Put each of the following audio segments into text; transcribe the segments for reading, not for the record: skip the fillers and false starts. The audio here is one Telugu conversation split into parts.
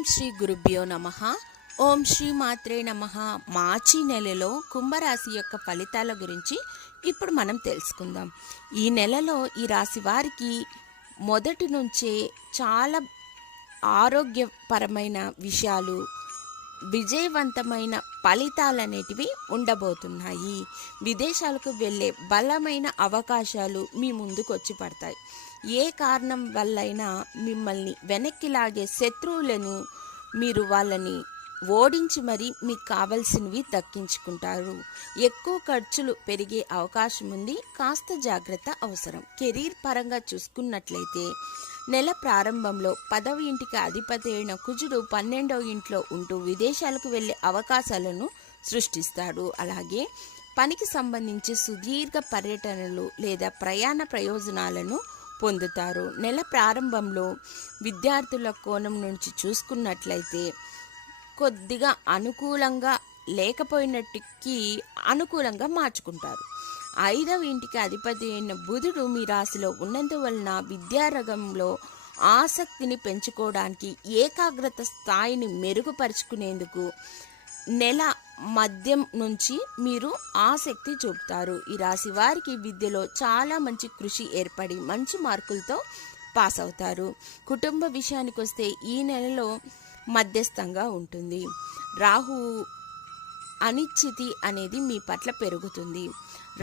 ఓం శ్రీ గురుభ్యో నమః. ఓం శ్రీ మాత్రే నమః. మార్చి నెలలో కుంభరాశి యొక్క ఫలితాల గురించి ఇప్పుడు మనం తెలుసుకుందాం. ఈ నెలలో ఈ రాశి వారికి మొదటి నుంచే చాలా ఆరోగ్యపరమైన విషయాలు, విజయవంతమైన ఫలితాలనేటివి ఉండబోతున్నాయి. విదేశాలకు వెళ్ళే బలమైన అవకాశాలు మీ ముందుకు వచ్చి పడతాయి. ఏ కారణం వల్లైనా మిమ్మల్ని వెనక్కి లాగే శత్రువులను మీరు వాళ్ళని ఓడించి మరీ మీకు కావలసినవి దక్కించుకుంటారు. ఎక్కువ ఖర్చులు పెరిగే అవకాశం ఉంది. కాస్త జాగ్రత్త అవసరం. కెరీర్ పరంగా చూసుకున్నట్లయితే నెల ప్రారంభంలో 10వ ఇంటికి అధిపతి అయిన కుజుడు 12వ ఇంట్లో ఉంటూ విదేశాలకు వెళ్ళే అవకాశాలను సృష్టిస్తాడు. అలాగే పనికి సంబంధించి సుదీర్ఘ పర్యటనలు లేదా ప్రయాణ ప్రయోజనాలను పొందుతారు. నెల ప్రారంభంలో విద్యార్థుల కోణం నుంచి చూసుకున్నట్లయితే కొద్దిగా అనుకూలంగా లేకపోయినట్టుకి అనుకూలంగా మార్చుకుంటారు. 5వ ఇంటికి అధిపతి అయిన బుధుడు మీ రాశిలో ఉన్నందువలన విద్యారంగంలో ఆసక్తిని పెంచుకోవడానికి, ఏకాగ్రత స్థాయిని మెరుగుపరుచుకునేందుకు నెల మధ్యం నుంచి మీరు ఆసక్తి చూపుతారు. ఈ రాశి వారికి విద్యలో చాలా మంచి కృషి ఏర్పడి మంచి మార్కులతో పాస్ అవుతారు. కుటుంబ విషయానికి వస్తే ఈ నెలలో మధ్యస్థంగా ఉంటుంది. రాహు అనిశ్చితి అనేది మీ పట్ల పెరుగుతుంది.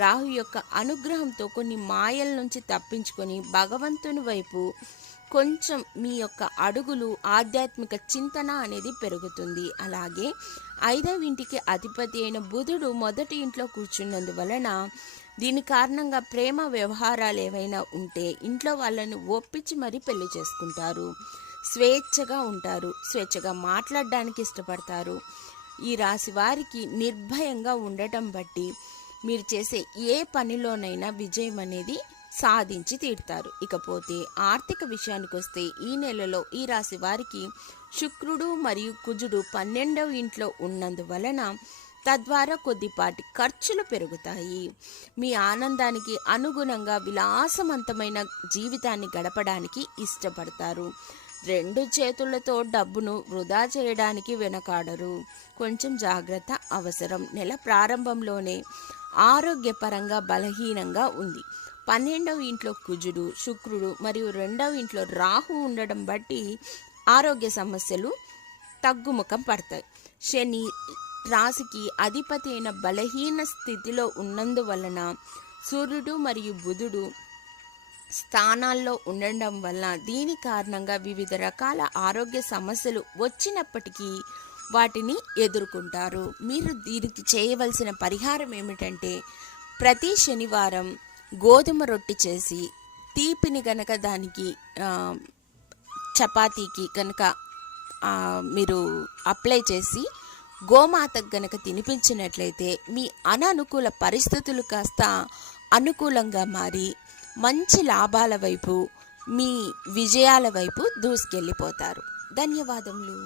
రాహు యొక్క అనుగ్రహంతో కొన్ని మాయల నుంచి తప్పించుకొని భగవంతుని వైపు కొంచెం మీ యొక్క అడుగులు, ఆధ్యాత్మిక చింతన అనేది పెరుగుతుంది. అలాగే 5వ ఇంటికి అధిపతి అయిన బుధుడు మొదటి ఇంట్లో కూర్చున్నందువలన దీని కారణంగా ప్రేమ వ్యవహారాలు ఏవైనా ఉంటే ఇంట్లో వాళ్ళని ఒప్పించి మరీ పెళ్లి చేసుకుంటారు. స్వేచ్ఛగా ఉంటారు. స్వేచ్ఛగా మాట్లాడడానికి ఇష్టపడతారు. ఈ రాశి వారికి నిర్భయంగా ఉండటం బట్టి మీరు చేసే ఏ పనిలోనైనా విజయం అనేది సాధించి తీరుతారు. ఇకపోతే ఆర్థిక విషయానికి వస్తే ఈ నెలలో ఈ రాశి వారికి శుక్రుడు మరియు కుజుడు 12వ ఇంట్లో ఉన్నందువలన తద్వారా కొద్దిపాటి ఖర్చులు పెరుగుతాయి. మీ ఆనందానికి అనుగుణంగా విలాసవంతమైన జీవితాన్ని గడపడానికి ఇష్టపడతారు. 2 చేతులతో డబ్బును వృధా చేయడానికి వెనకాడరు. కొంచెం జాగ్రత్త అవసరం. నెల ప్రారంభంలోనే ఆరోగ్యపరంగా బలహీనంగా ఉంది. 12వ ఇంట్లో కుజుడు, శుక్రుడు మరియు 2వ ఇంట్లో రాహు ఉండడం బట్టి ఆరోగ్య సమస్యలు తగ్గుముఖం పడతాయి. శని రాశికి అధిపతి అయిన బలహీన స్థితిలో ఉన్నందువలన సూర్యుడు మరియు బుధుడు స్థానాల్లో ఉండడం వల్ల దీని కారణంగా వివిధ రకాల ఆరోగ్య సమస్యలు వచ్చినప్పటికీ వాటిని ఎదుర్కొంటారు. మీరు దీనికి చేయవలసిన పరిహారం ఏమిటంటే ప్రతి శనివారం గోధుమ రొట్టె చేసి తీపిని గనక దానికి చపాతీకి గనక మీరు అప్లై చేసి గోమాతకు గనక తినిపించినట్లయితే మీ అననుకూల పరిస్థితులు కాస్త అనుకూలంగా మారి మంచి లాభాల వైపు, మీ విజయాల వైపు దూసుకెళ్ళిపోతారు. ధన్యవాదములు.